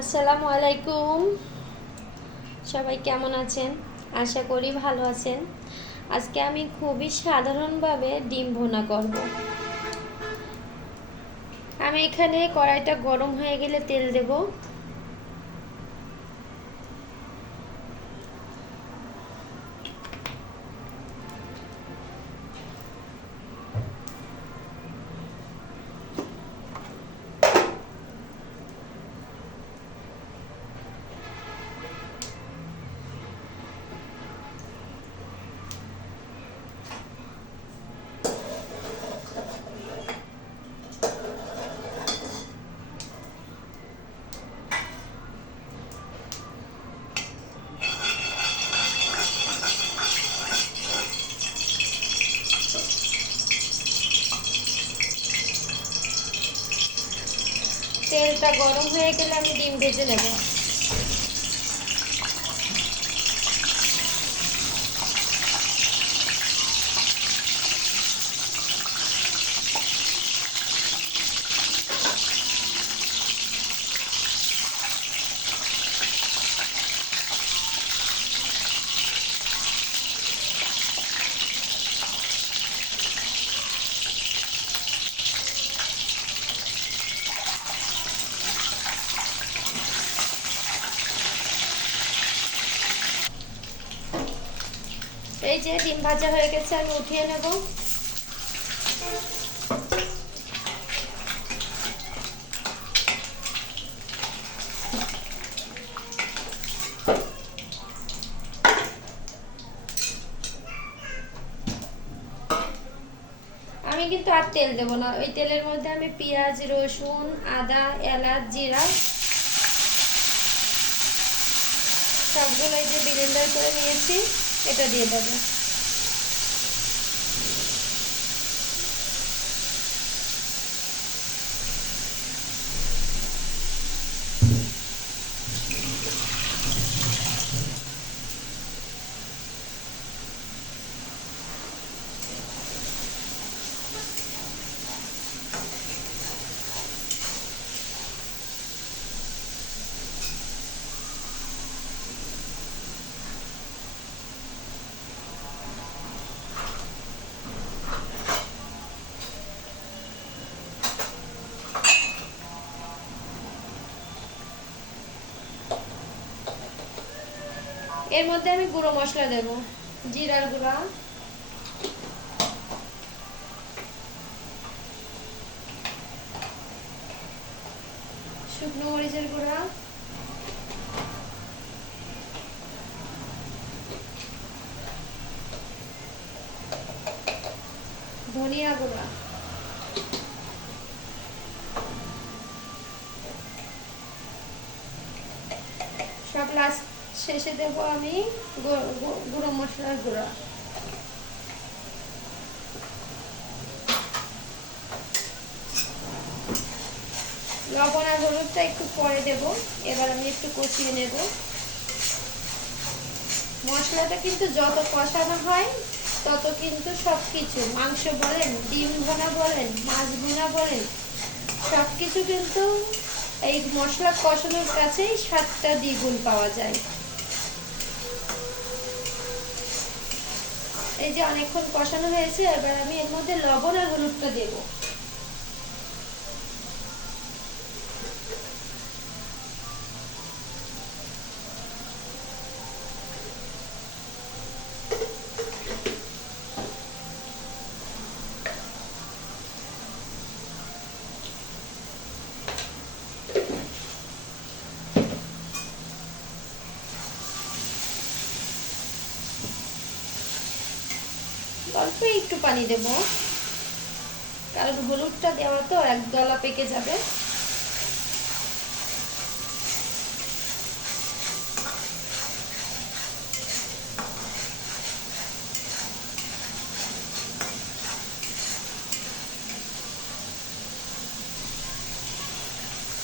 আসসালামু আলাইকুম। সবাই কেমন আছেন? আশা করি ভালো আছেন। আজকে আমি খুবই সাধারণভাবে ডিম ভুনা করব। আমি এখানে কড়াইটা গরম হয়ে গেলে তেল দেব। তেলটা গরম হয়ে গেলে আমি ডিম ভেজে নেব। এই যে ডিম ভাজা হয়ে গেছে, আমি উঠিয়ে নেব। আমি কিন্তু আর তেল দেব না, ওই তেলের মধ্যে আমি পেঁয়াজ, রসুন, আদা, এলাচ, জিরা সবগুলো এই যে ব্লেন্ডার করে নিয়েছি, এটা দিয়ে দেবো। এর মধ্যে আমি গুঁড়ো মশলা দেব। জিরার গুঁড়া, শুকনো মরিচের গুঁড়া, ধনিয়া গুঁড়া, সব লাস্ট শেষে দেব আমি গুঁড়ো মশলার গুঁড়া। লবণ আর হলুদটা একটু পরে দেব। এবার আমি একটু কষিয়ে নেব। মশলাটা কিন্তু যত কষানো হয় তত কিন্তু সবকিছু, মাংস বলেন, ডিম ভুনা বলেন, মাছ ভুনা বলেন, সবকিছু কিন্তু এই মশলা কষানোর কাছেই স্বাদটা দ্বিগুণ পাওয়া যায়। এই যে অনেকক্ষণ কষানো হয়েছে, এবার আমি এর মধ্যে লবণ আর হলুদটা দেব। অল্প একটু পানি দেব, কারণ হলুদটা দেওয়া তো এক গলা পেকে যাবে।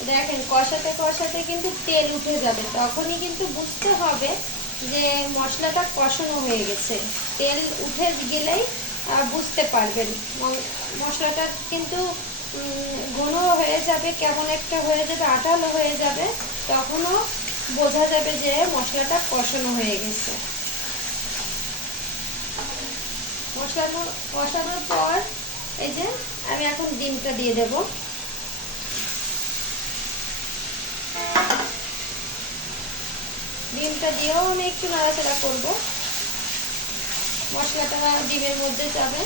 দেখেন কষাতে কষাতে কিন্তু তেল উঠে যাবে, তখনই কিন্তু বুঝতে হবে যে মশলাটা কষানো হয়ে গেছে। তেল উঠে গেলেই বুঝতে পারবেন মশলাটা কিন্তু ঘন হয়ে যাবে, কেমন একটা হয়ে যাবে, আঠালো হয়ে যাবে, তখনও বোঝা যাবে যে মশলাটা কষানো হয়ে গেছে। মশলা কষানোর পর এই যে আমি এখন ডিমটা দিয়ে দেব। ডিমটা দিয়েও আমি একটু নাড়াচাড়া করব, মশলাটা ডিমের মধ্যে যাবে।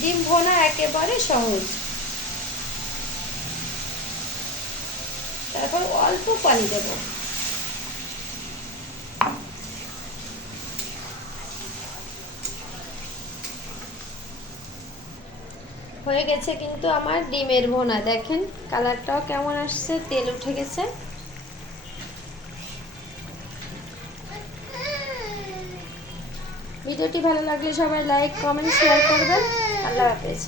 ডিম ভোনা একেবারে সহজ। তারপর অল্প পানি দেব। হয়ে গেছে কিন্তু আমার ডিমের ভোনা, দেখেন কালারটাও কেমন আসছে, তেল উঠে গেছে। ভিডিওটি ভালো লাগলে সবাই লাইক, কমেন্ট, শেয়ার করবেন। আল্লাহ হাফেজ।